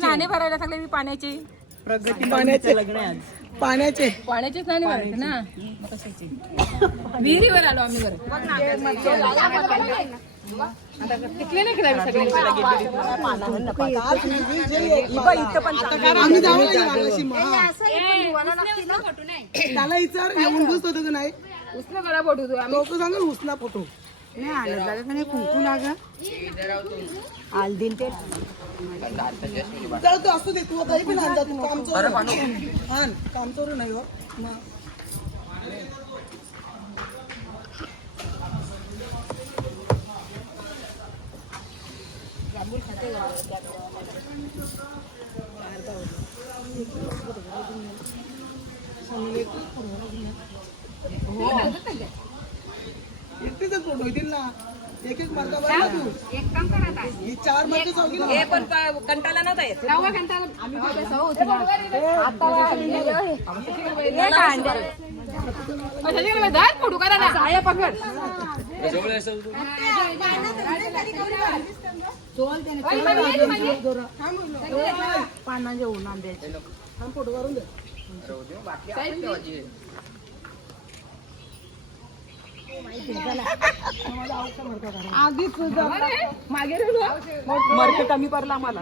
नाणे भरायला लागले मी पाण्याचे. प्रगती पाण्याचे लग्न आहे आज. पाण्याचे पाण्याचेच नाणे भरायचे ना. कशाचे विहिरीवर आलो आम्ही. बरं टिकले नाही करावी सगळे. त्याला विचार येऊन बसतो का नाही. उष्ण करा फोटो तू. लोक सांगा उष्णा फोटो नाही आलं लागत नाही. कुंकू लागा आलदीन ते जाऊ असतो दे. तू काही पण आणजा. तू काम चोर आण. काम चोर नाही हो. एकटीच फोटो येतील ना. एक एक मार्का बघा तू. एक काम करा आता. ही 4 मार्क चावली ना. हे पण कंटाळा नव्हता येत. नवा कंटाळा आम्ही आता सव होती ना. आता दात फोटो करा ना. आया पकड. पाना जेवून आंब्याचे फोटो काढून दे. मागे मार्क कमी पडला आम्हाला.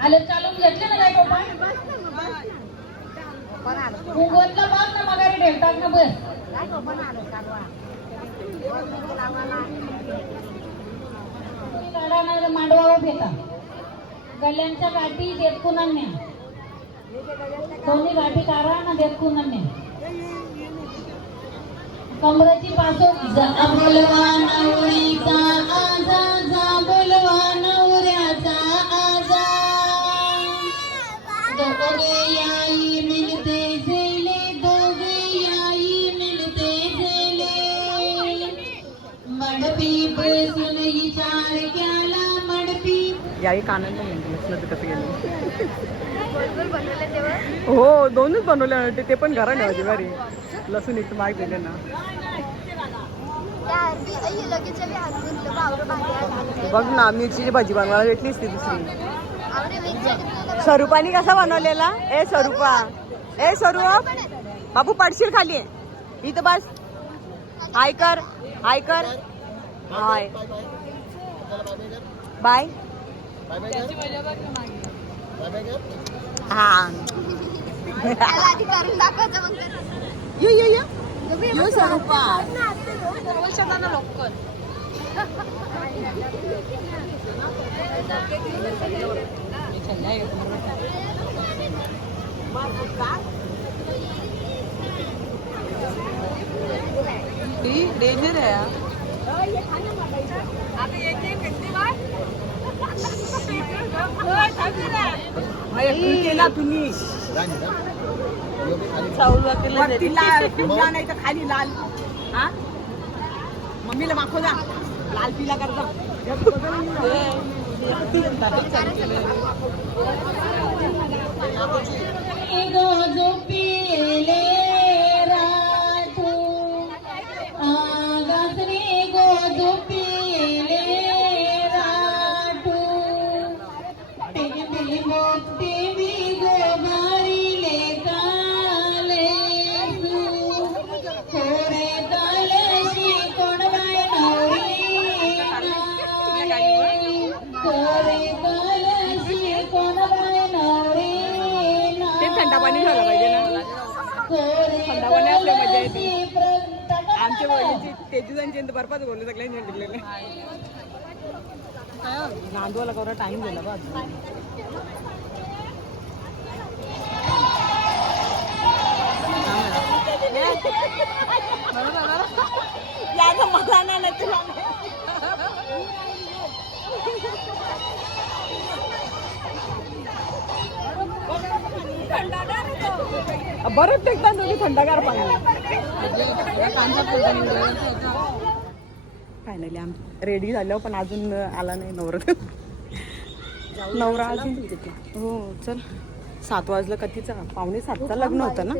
आले चालून घेतले ना काय बाबा. भूगोलला बाग ना मगारी ढेलतात ना. बस काढा ना मांडवावर घेता. गल्ल्यांच्या गाठी देत कुणांनी. दोन्ही गाठी काढा ना देत कुणांनी. कमरेची पासो बोलवा नवरीचा आजा जा. बोलवा नवऱ्याचा आजा. दोघे याई मिलते झेले. दोघे याई मिलते झेले. मडपी बसून विचार केला. मडपी याही कानांना लक्षात कसं गेलं. हो 2च बनवले. ते पण घरा ठेवायचे बरे. लसूण एक माग दिले ना. बघ ना मिरचीची भाजी बनवायला भेटलीच ती दुसरी. स्वरूपानी कसा बनवलेला. ए स्वरूपा. ए स्वरूप बाबू पडशील खाली. इथं बस. हाय कर. हाय कर. Hi bye. हा ये ये ये ये स्वरूपा. डेंजर आहे. केला तुम्ही. नाही तर खाली लाल. हा मम्मीला माखो जा. लाल पिला करता. थंडा पाणी झालं पाहिजे ना. थंडा पाणी असल्या मजा येते. आमच्या तेजूजांचे बर्फाच बोलले सगळ्यांनी टिकलेले. नांदवाला कवरा टाइम गेला बा. मला ना तुला बरंच टेकतात दोघी थंडगार पाणी. फायनली आम रेडी झालो पण अजून आला नाही नवरा. नवरा अजून हो चल 7 वाजलं कधीचा 6:45चा लग्न होतं ना.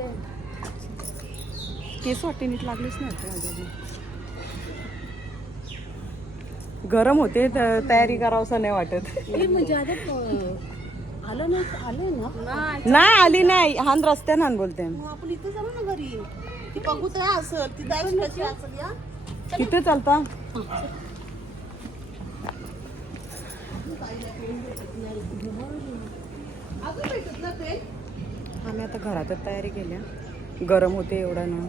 केस वाटते नीट लागलीच नाही अजून. गरम होते तयारी करावंसं नाही वाटत. नाही आली नाही हान रस्त्यानं बोलते आपण इथे जाऊ ना घरी ती बघू तर असेल ती जाईल कशी असेल या किती चालता. आम्ही आता घरातच तयारी केल्या. गरम होते एवढा ना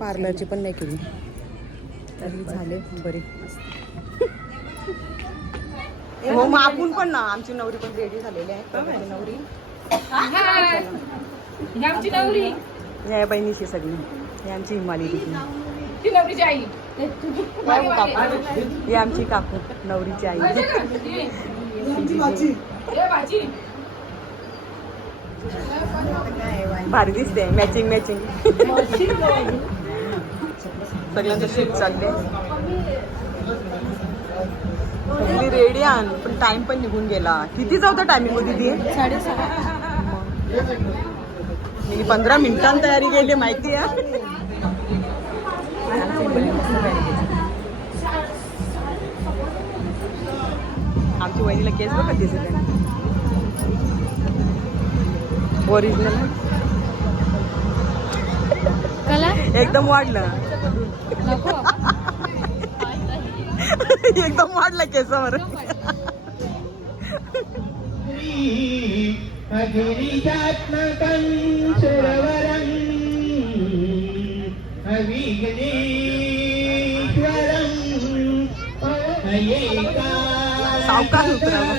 पार्लरची पण नाही केली तरी झाले बरी. हो मग आपण पण ना आमची नवरी पण रेडी झालेली आहे. नवरी ही आमची नवरी, या बहिणीची सगळी ही आमची हिमाली दिदी. ती नवरीची आई. ही आमची काकू नवरीची आई. भारी दिसते मॅचिंग मॅचिंग. सगळ्यांचं शूट चालले. सगळी रेडी आण पण टाइम पण निघून गेला. किती जाऊ टायमिंग होती ती 6:30. मी 15 मिनिटांनी तयारी केली माहिती आहे. आमची वहिनीला केस बघा दिसत आहे ओरिजिनल एकदम वाढलं. एकदम वाढलं केसावर. सावकाश उतरावं.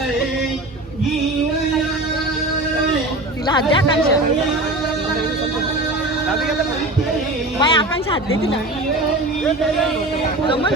तिला हात द्या आकांक्षा. बाय आकांक्षा हात दे तिला. जमल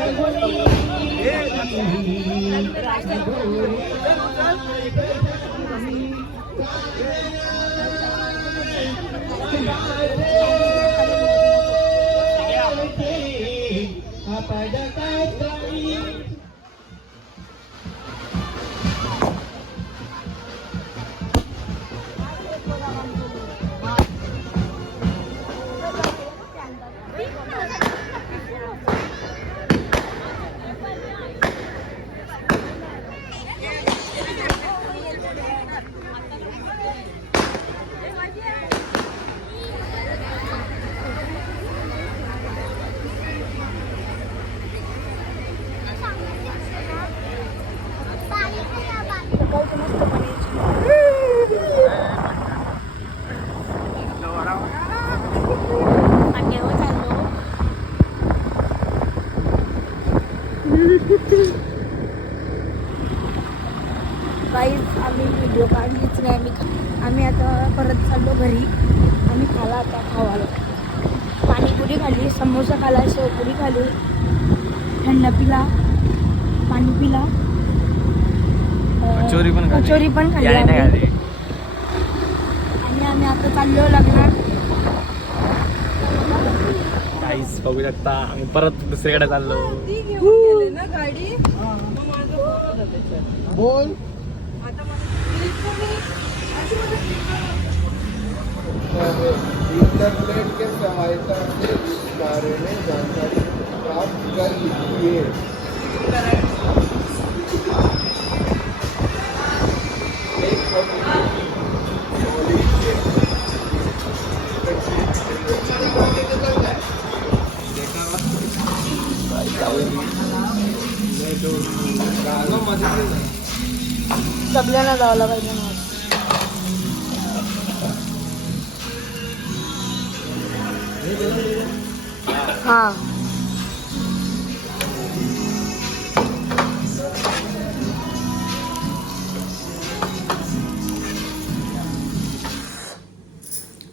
गाईज आम्ही व्हिडिओ काढलीच नाही. आम्ही आता परत चाललो घरी. आम्ही खाला आता खावाला पाणीपुरी खाल्ली, समोसा खाला, शेवपुरी खाल्ली, थंड पिला, पाणी पिला, कचोरी पण खाल्ली आणि आम्ही आता चाललो लग्नात. काहीच बघू शकता आम्ही परत दुसरीकडे चाललो. बोल इंटरनेट के सहायता से इस बारे में जानकारी प्राप्त कर लीजिए. सगळ्यांना जावं पाहिजे ना. हा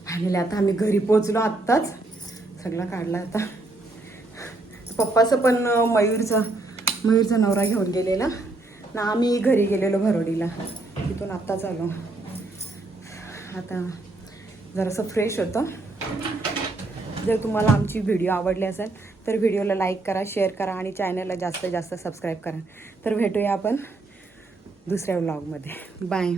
फायनली आता आम्ही घरी पोहोचलो. आत्ताच सगळं काढला. आता पप्पाचं पण मयूरचा नवरा घेऊन गेलेला ना. आम्ही घरी गेलेलो भरोडीला. तिथून आत्ताच आलो. आता जरासं फ्रेश होतं. जर तुम्हाला आमची व्हिडिओ आवडली असेल तर व्हिडिओला लाईक करा, शेअर करा आणि चॅनलला जास्तीत जास्त सबस्क्राईब करा. तर भेटूया आपण दुसऱ्या व्लॉगमध्ये. बाय.